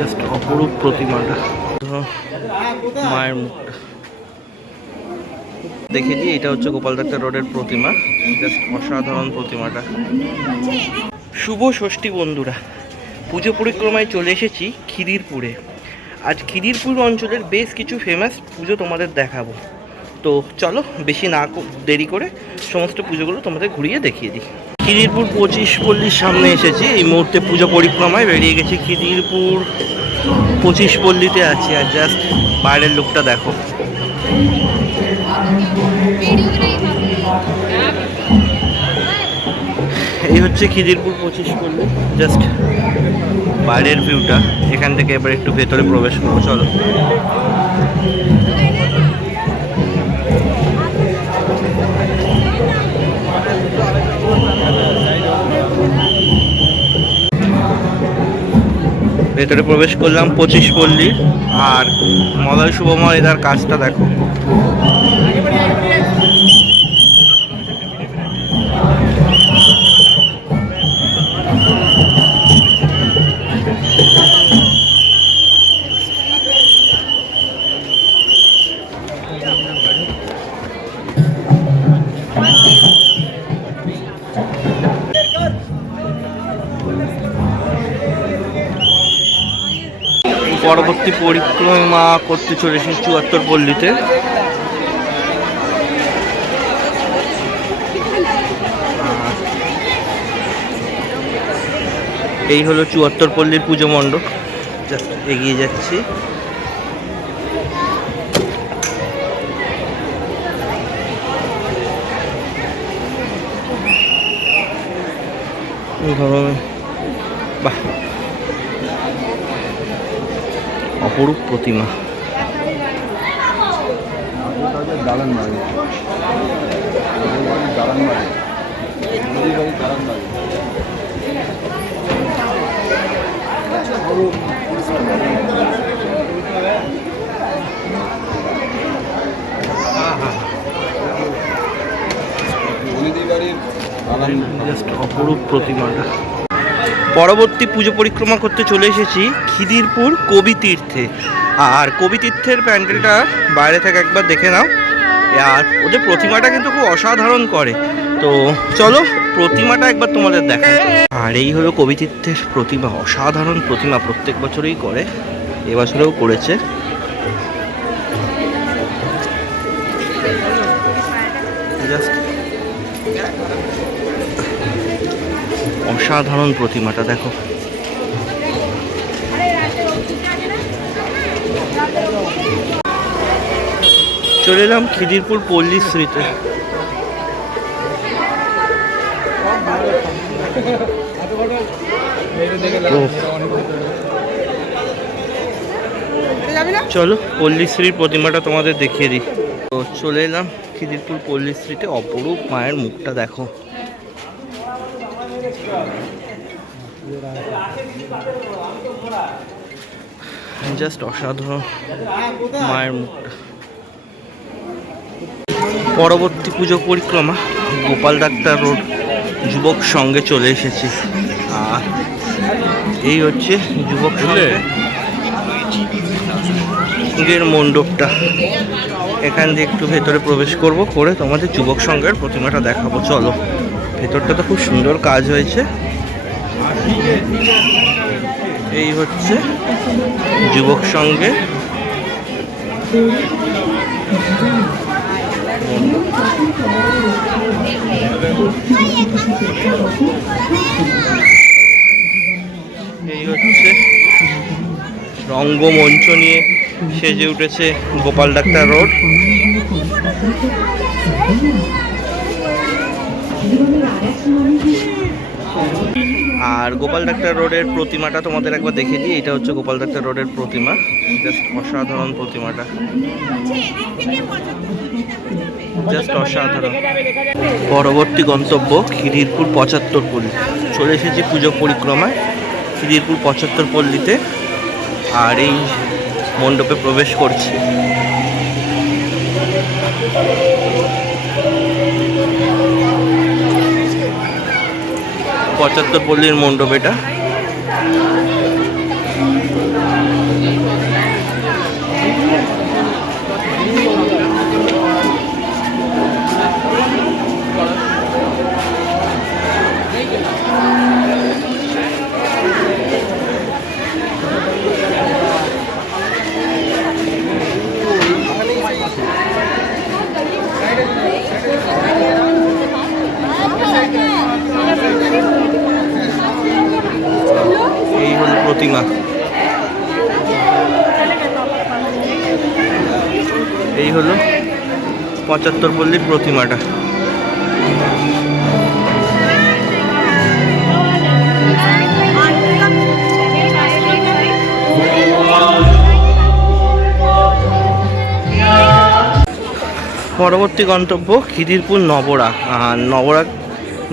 Just অপরূপ প্রতিমাটা, মায়ের মুখটা দেখে দিই। এটা হচ্ছে গোপালদাক্তার রোডের প্রতিমা, জাস্ট অসাধারণ প্রতিমাটা। শুভ ষষ্ঠী বন্ধুরা, পুজো পরিক্রমায় চলে এসেছি খিদিরপুরে। আজ খিদিরপুর অঞ্চলের বেশ কিছু ফেমাস পুজো তোমাদের দেখাবো। তো চলো বেশি না দেরি করে সমস্ত পুজোগুলো তোমাদের ঘুরিয়ে দেখিয়ে দিই। খিদিরপুর 25 পল্লীর সামনে এসেছি। এই মুহূর্তে পুজো পরিক্রমায় বেরিয়ে গেছি। খিদিরপুর 25 পল্লীতে আছি, আর জাস্ট বাইরের লোকটা দেখো। এই হচ্ছে খিদিরপুর 25 পল্লী, জাস্ট বাইরের ভিউটা। এখান থেকে এবার একটু ভেতরে প্রবেশ করবো, চলো। ভেতরে প্রবেশ করলাম 25 পল্লীর, আর মলয় শুভময় এদার কাজটা দেখো। পরবর্তী পরিক্রমা করতে চলেছি 74 পল্লীতে। এই হলো 74 পল্লীর পুজো মণ্ডপ, জাস্ট এগিয়ে যাচ্ছি। বাহ, অপরূপ প্রতিমা। জাস্ট অপরূপ প্রতিমাটা। পরবর্তী পুজো পরিক্রমা করতে চলে এসেছি খিদিরপুর কবি তীর্থে। আর কবি তীর্থের প্যান্ডেলটা বাইরে থেকে একবার দেখে নাও। আর ওদের প্রতিমাটা কিন্তু খুব অসাধারণ করে। তো চলো প্রতিমাটা একবার তোমাদের দেখাই। আর এই হলো কবি তীর্থের প্রতিমা, অসাধারণ প্রতিমা। প্রত্যেক বছরই করে, এবছরেও করেছে। জাস্ট অসাধারণ প্রতিমাটা দেখো। চলে এলাম খিদিরপুর পল্লীশ্রীতে। চলো পল্লীশ্রীর প্রতিমাটা তোমাদের দেখিয়ে দিই। তো চলে এলাম খিদিরপুর পল্লীশ্রীতে। অপরূপ মায়ের মুখটা দেখো। জাস্ট অসাধারণ মায়ের মুখটা। পরবর্তী পুজো পরিক্রমা গোপালদাক্তার রোড যুবক সঙ্গে চলে এসেছি। আর এই হচ্ছে যুবক সঙ্গের মণ্ডপটা। এখান দিয়ে একটু ভেতরে প্রবেশ করব, করে তোমাদের যুবক সঙ্গের প্রতিমাটা দেখাবো। চলো, ভেতরটা তো খুব সুন্দর কাজ হয়েছে। এই হচ্ছে যুবক সঙ্গে এই হচ্ছে রঙ্গমঞ্চ নিয়ে সেজে উঠেছে গোপালদাক্তার রোড। আর গোপালদাক্তার রোডের প্রতিমাটা তোমাদের একবার দেখে দিই। এটা হচ্ছে গোপালদাক্তার রোডের প্রতিমা, জাস্ট অসাধারণ প্রতিমাটা, জাস্ট অসাধারণ। পরবর্তী গন্তব্য খিদিরপুর 75 পল্লী। চলে এসেছি পুজো পরিক্রমায় খিদিরপুর 75 পল্লীতে। আর এই মণ্ডপে প্রবেশ করছি। 75 পল্লীর মণ্ডপ এটা। প্রতিমা। এই হলো 75 পল্লীর প্রতিমাটা। পরবর্তী গন্তব্য খিদিরপুর নবরা। নবরা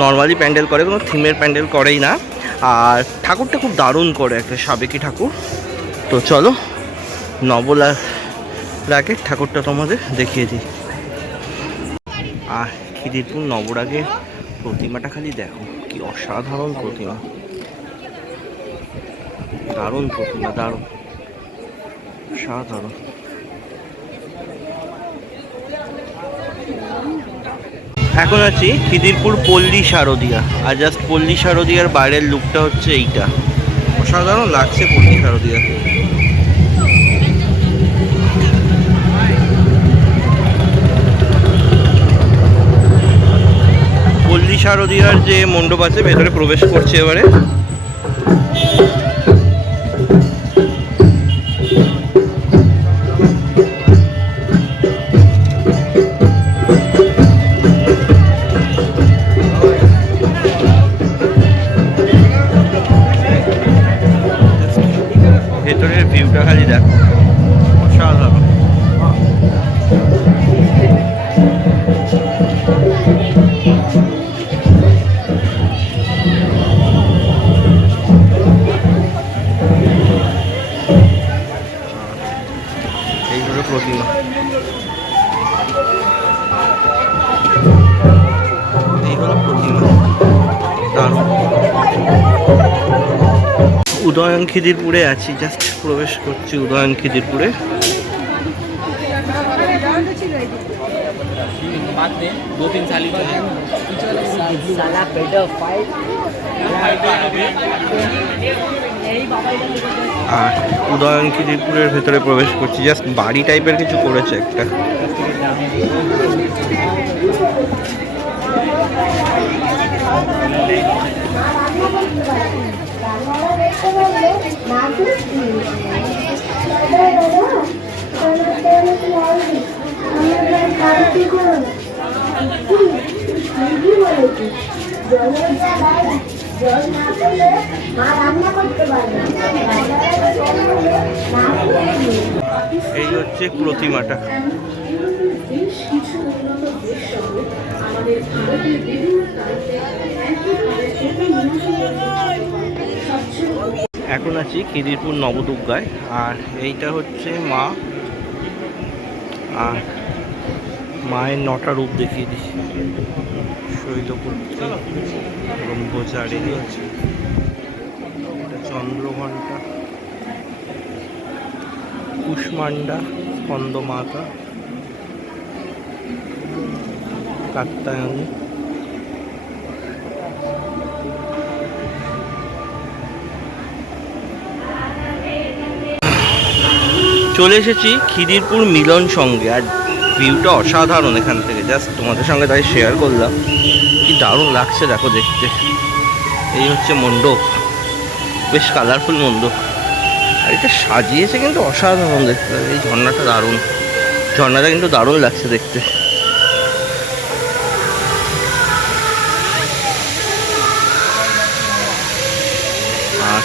নর্মালি প্যান্ডেল করে, কোনো থিমের প্যান্ডেল করেই না। আর ঠাকুরটা খুব দারুণ করে, একটা সাবেকি ঠাকুর। তো চলো নবরাগের ঠাকুরটা তোমাদের দেখিয়ে দিই। আর খিদিরপুর নবরাগের প্রতিমাটা খালি দেখো, কি অসাধারণ প্রতিমা, দারুণ প্রতিমা, দারুণ, সাধারণ। এখন আছি খিদিরপুর পল্লী শারদিয়া। আর জাস্ট পল্লী শারদিয়ার বাইরের লুকটা হচ্ছে এইটা, অসাধারণ লাগছে পল্লী শারদিয়া। পল্লী শারদিয়ার যে মণ্ডপ আছে ভেতরে প্রবেশ করছে এবারে। ভেতরের ভিউটা খালি দেখো, অসাধারণ। এই হলো প্রতিমা, এই হলো প্রতিমা, দারুণ। উদয়ন খিদিরপুরে আছি, জাস্ট প্রবেশ করছি উদয়ন খিদিরপুরে। আর উদয়ন খিদিরপুরের ভেতরে প্রবেশ করছি, জাস্ট বাড়ি টাইপের কিছু করেছে একটা। এই হচ্ছে প্রতিমাটা। এখন আছি খিদিরপুর নবদুর্গায়। আর এইটা হচ্ছে মা, আর মায়ের 9টা রূপ দেখিয়ে দিই। শৈলপুত্রী, ব্রহ্মচারিণী, এটা চন্দ্রঘণ্টা, কুষ্মান্ডা, স্কন্দমাতা, কাত্যায়নী। চলে এসেছি খিদিরপুর মিলন সঙ্গে। আর ভিউটা অসাধারণ এখান থেকে, জাস্ট তোমাদের সঙ্গে তাই শেয়ার করলাম। কি দারুণ লাগছে দেখো দেখতে। এই হচ্ছে মণ্ডপ, বেশ কালারফুল মণ্ডপ। আর এটা সাজিয়েছে কিন্তু অসাধারণ দেখতে। এই ঝর্ণাটা দারুণ, ঝর্ণাটা কিন্তু দারুণ লাগছে দেখতে। আর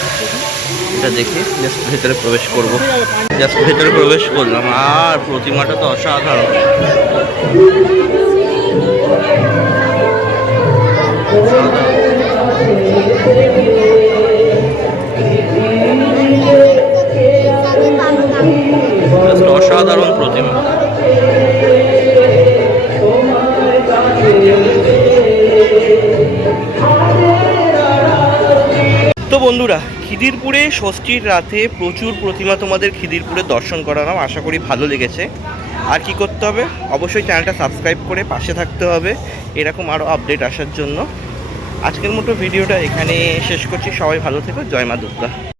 এটা দেখে জাস্ট ভেতরে প্রবেশ করব, জাস্ট ভেতরে প্রবেশ করলাম। আর প্রতিমাটা তো অসাধারণ। অসাধারণ প্রতিমা। তো বন্ধুরা, খিদিরপুরে ষষ্ঠীর রাতে প্রচুর প্রতিমা তোমাদের খিদিরপুরে দর্শন করালাম। আশা করি ভালো লেগেছে। আর কি করতে হবে, অবশ্যই চ্যানেলটা সাবস্ক্রাইব করে পাশে থাকতে হবে এরকম আরও আপডেট আসার জন্য। আজকের মতো ভিডিওটা এখানে শেষ করছি। সবাই ভালো থেকো। জয় মা দুর্গা।